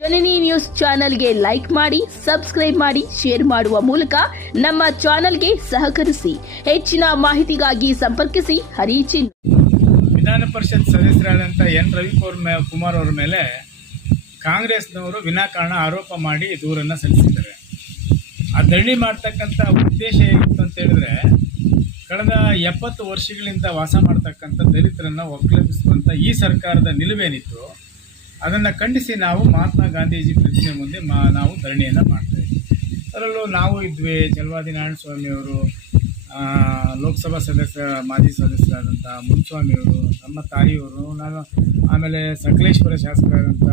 ಜನನಿ news ಚಾನೆಲ್ಗೆ like ಮಾಡಿ, subscribe ಮಾಡಿ, ಶೇರ್ ಮಾಡುವ ಮೂಲಕ ನಮ್ಮ ಚಾನೆಲ್ಗೆ ಸಹಕರಿಸಿ. ಹೆಚ್ಚಿನ ಮಾಹಿತಿಗಾಗಿ ಸಂಪರ್ಕಿಸಿ ಹರಿಚಿನ್. ವಿಧಾನ ಪರಿಷತ್ ಸದಸ್ಯರಾದಂಥ ಎನ್ ರವಿಕುಮಾರ್ ಅವರ ಮೇಲೆ ಕಾಂಗ್ರೆಸ್ನವರು ವಿನಾಕಾರಣ ಆರೋಪ ಮಾಡಿ ದೂರನ್ನು ಸಲ್ಲಿಸಿದ್ದಾರೆ. ಆ ಧರಣಿ ಮಾಡ್ತಕ್ಕಂಥ ಉದ್ದೇಶ ಏನಿತ್ತು ಅಂತ ಹೇಳಿದ್ರೆ, ಕಳೆದ 70 ವರ್ಷಗಳಿಂದ ವಾಸ ಮಾಡ್ತಕ್ಕಂಥ ದಲಿತರನ್ನು ಒಕ್ಕಲೆಬ್ಬಿಸುವಂಥ ಈ ಸರ್ಕಾರದ ನಿಲುವೇನಿತ್ತು ಅದನ್ನು ಖಂಡಿಸಿ ನಾವು ಮಹಾತ್ಮ ಗಾಂಧೀಜಿ ಪ್ರತಿಮೆ ಮುಂದೆ ನಾವು ಧರಣಿಯನ್ನು ಮಾಡ್ತಾಯಿದ್ವಿ. ಅದರಲ್ಲೂ ನಾವು ಇದ್ವಿ. ಚಲವಾದಿ ನಾರಾಯಣಸ್ವಾಮಿಯವರು, ಲೋಕಸಭಾ ಮಾಜಿ ಸದಸ್ಯರಾದಂಥ ಮುನ್ಸ್ವಾಮಿಯವರು, ನಮ್ಮ ತಾಯಿಯವರು, ನಾನು ಆಮೇಲೆ ಸಕಲೇಶ್ವರ ಶಾಸಕರಾದಂಥ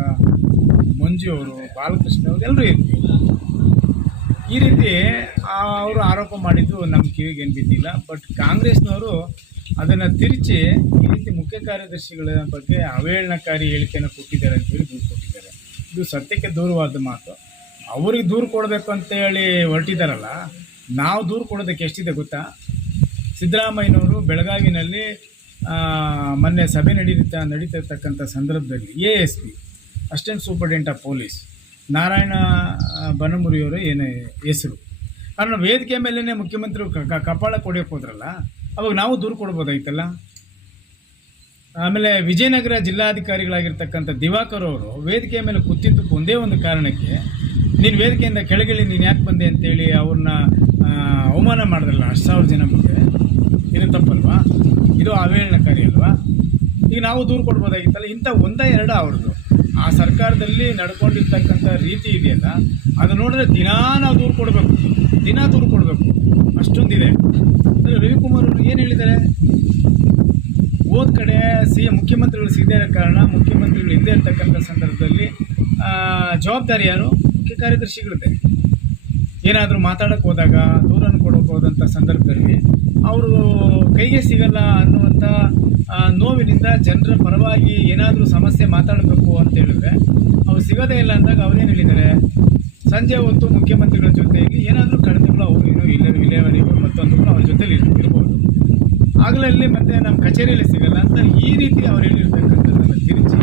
ಮಂಜುವರು, ಬಾಲಕೃಷ್ಣ ಅವರು ಎಲ್ಲರೂ ಇದ್ವಿ. ಈ ರೀತಿ ಅವರು ಆರೋಪ ಮಾಡಿದ್ದು ನಮ್ಮ ಕಿವಿಗೇನು ಬಿದ್ದಿಲ್ಲ. ಬಟ್ ಕಾಂಗ್ರೆಸ್ನವರು ಅದನ್ನು ತಿರುಚಿ ಈ ರೀತಿ ಮುಖ್ಯ ಕಾರ್ಯದರ್ಶಿಗಳ ಬಗ್ಗೆ ಅವೇಳನಕಾರಿ ಹೇಳಿಕೆಯನ್ನು ಕೊಟ್ಟಿದ್ದಾರೆ ಅಂತೇಳಿ ದೂರು ಕೊಟ್ಟಿದ್ದಾರೆ. ಇದು ಸತ್ಯಕ್ಕೆ ದೂರವಾದ ಮಾತು. ಅವ್ರಿಗೆ ದೂರು ಕೊಡಬೇಕು ಅಂತೇಳಿ ಹೊರಟಿದ್ದಾರಲ್ಲ, ನಾವು ದೂರು ಕೊಡೋದಕ್ಕೆ ಎಷ್ಟಿದೆ ಗೊತ್ತಾ? ಸಿದ್ದರಾಮಯ್ಯನವರು ಬೆಳಗಾವಿನಲ್ಲಿ ಮೊನ್ನೆ ಸಭೆ ನಡೀತಿರ್ತಕ್ಕಂಥ ಸಂದರ್ಭದಲ್ಲಿ ASP assistant superintendent of police Narayana ಬನಮುರಿಯವರು ಏನು ಹೆಸರು, ಕಾರಣ ವೇದಿಕೆ ಮೇಲೇ ಮುಖ್ಯಮಂತ್ರಿ ಕಪಾಳ ಕೊಡೋಕೆ ಹೋದ್ರಲ್ಲ, ಅವಾಗ ನಾವು ದೂರು ಕೊಡ್ಬೋದಾಯ್ತಲ್ಲ. ಆಮೇಲೆ ವಿಜಯನಗರ ಜಿಲ್ಲಾಧಿಕಾರಿಗಳಾಗಿರ್ತಕ್ಕಂಥ ದಿವಾಕರ್ ಅವರು ವೇದಿಕೆಯ ಮೇಲೆ ಕೂತಿದ್ದಕ್ಕೆ ಒಂದೇ ಒಂದು ಕಾರಣಕ್ಕೆ, ನೀನು ವೇದಿಕೆಯಿಂದ ಕೆಳಗಿಳಿ, ನೀನು ಯಾಕೆ ಬಂದೆ ಅಂತೇಳಿ ಅವ್ರನ್ನ ಅವಮಾನ ಮಾಡಿದ್ರಲ್ಲ 10,000 ಜನ ಮುಂದೆ. ಇದು ತಪ್ಪಲ್ವಾ? ಇದು ಅವೇಳನಕಾರಿ ಅಲ್ವಾ? ಈಗ ನಾವು ದೂರು ಕೊಡ್ಬೋದಾಗಿತ್ತಲ್ಲ. ಇಂಥ ಒಂದ ಅವ್ರದ್ದು ಆ ಸರ್ಕಾರದಲ್ಲಿ ನಡ್ಕೊಂಡಿರ್ತಕ್ಕಂಥ ರೀತಿ ಇದೆಯಲ್ಲ, ಅದು ನೋಡಿದ್ರೆ ನಾವು ದೂರು ಕೊಡಬೇಕು, ಅಷ್ಟೊಂದಿದೆ. ರವಿಕುಮಾರ್ ಅವರು ಏನು ಹೇಳಿದ್ದಾರೆ? ಹೋದ ಕಡೆ ಮುಖ್ಯಮಂತ್ರಿಗಳು ಸಿಗದೇ ಇರೋ ಕಾರಣ, ಮುಖ್ಯಮಂತ್ರಿಗಳು ಇಲ್ಲದೆ ಇರ್ತಕ್ಕಂಥ ಸಂದರ್ಭದಲ್ಲಿ ಜವಾಬ್ದಾರಿ ಯಾರು? ಮುಖ್ಯ ಕಾರ್ಯದರ್ಶಿಗಳಿದೆ. ಏನಾದರೂ ಮಾತಾಡೋಕ್ಕೆ ಹೋದಾಗ, ದೂರನ್ನು ಕೊಡೋಕೆ ಹೋದಂಥ ಸಂದರ್ಭದಲ್ಲಿ ಅವರು ಕೈಗೆ ಸಿಗಲ್ಲ ಅನ್ನುವಂಥ ನೋವಿನಿಂದ ಜನರ ಪರವಾಗಿ ಏನಾದರೂ ಸಮಸ್ಯೆ ಮಾತಾಡಬೇಕು ಅಂತ ಹೇಳಿದ್ರೆ ಅವ್ರು ಸಿಗೋದೇ ಇಲ್ಲ ಅಂದಾಗ ಅವ್ರೇನು ಹೇಳಿದ್ದಾರೆ? ಸಂಜೆ ಹೊತ್ತು ಮುಖ್ಯಮಂತ್ರಿಗಳ ಜೊತೆಯಲ್ಲಿ ಏನಾದರೂ ಕಡಿಮೆಗಳು ಅವರು ಏನೋ ವಿಲೇವರಿಗೂ ಮತ್ತೊಂದು ಅವ್ರ ಜೊತೆಲಿ ಇರ್ಬೋದು, ಆಗಲಲ್ಲಿ ಮತ್ತೆ ನಮ್ಮ ಕಚೇರಿಯಲ್ಲಿ ಸಿಗಲ್ಲ ಅಂತ ಈ ರೀತಿ ಅವ್ರು ಹೇಳಿರ್ತಕ್ಕಂಥದ್ದನ್ನು ತಿರುಚಿ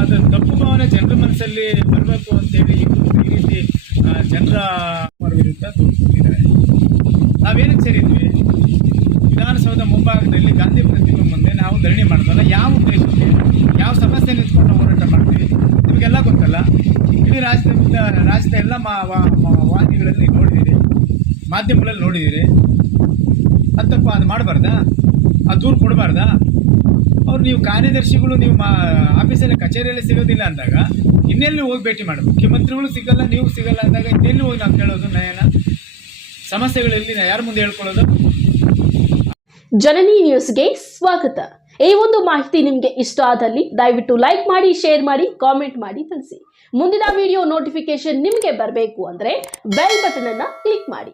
ಅದು ತಪ್ಪು ಭಾವನೆ ಜನರ ಮನಸ್ಸಲ್ಲಿ ಬರಬೇಕು ಅಂತೇಳಿ ಈ ರೀತಿ ಜನರ ವಿರುದ್ಧ ದೂರು ಕೊಟ್ಟಿದ್ದಾರೆ. ನಾವೇನಕ್ಕೆ ಸೇರಿದ್ವಿ? ವಿಧಾನಸೌಧ ಮುಂಭಾಗದಲ್ಲಿ ಗಾಂಧಿ ಪ್ರತಿಮೆ ಮುಂದೆ ನಾವು ಧರಣಿ ಮಾಡೋದಲ್ಲ. ಯಾವ ಉದ್ದೇಶಕ್ಕೆ, ಯಾವ ಸಮಸ್ಯೆ ನಿಂತ್ಕೊಂಡು ಹೋರಾಟ ಮಾಡ್ತೀವಿ ನಿಮಗೆಲ್ಲ ಗೊತ್ತಲ್ಲ. ಇಡೀ ರಾಜ್ಯದ ಎಲ್ಲ ವಾಹಿನಿಗಳಲ್ಲಿ ನೋಡಿದ್ದೀರಿ, ಮಾಧ್ಯಮಗಳಲ್ಲಿ ನೋಡಿದ್ದೀರಿ. ಅಂತಪ್ಪ ಅದು ಮಾಡಬಾರ್ದಾ? ಆ ದೂರು ಕೊಡಬಾರ್ದಾ? ಅವ್ರು ನೀವು ಕಾರ್ಯದರ್ಶಿಗಳು ನೀವು ಆಫೀಸಲ್ಲಿ ಕಚೇರಿಯಲ್ಲಿ ಸಿಗೋದಿಲ್ಲ ಅಂದಾಗ ಇನ್ನೆಲ್ಲಿ ಹೋಗಿ ಭೇಟಿ ಮಾಡಿ? ಮುಖ್ಯಮಂತ್ರಿಗಳು ಸಿಗಲ್ಲ, ನೀವು ಸಿಗಲ್ಲ ಅಂದಾಗ ಇನ್ನೆಲ್ಲಿ ಹೋಗಿ ನಾವು ಕೇಳೋದು? ನಯನ ಸಮಸ್ಯೆಗಳಲ್ಲಿ ಯಾರ ಮುಂದೆ ಹೇಳ್ಕೊಳ್ಳೋದು? ಜನನಿ ನ್ಯೂಸ್ಗೆ ಸ್ವಾಗತ. ಈ ಒಂದು ಮಾಹಿತಿ ನಿಮಗೆ ಇಷ್ಟ ಆದಲ್ಲಿ ದಯವಿಟ್ಟು ಲೈಕ್ ಮಾಡಿ, ಶೇರ್ ಮಾಡಿ, ಕಾಮೆಂಟ್ ಮಾಡಿ ತಿಳಿಸಿ. ಮುಂದಿನ ವಿಡಿಯೋ ನೋಟಿಫಿಕೇಶನ್ ನಿಮಗೆ ಬರಬೇಕು ಅಂದ್ರೆ ಬೆಲ್ ಬಟನ್ ಅನ್ನ ಕ್ಲಿಕ್ ಮಾಡಿ.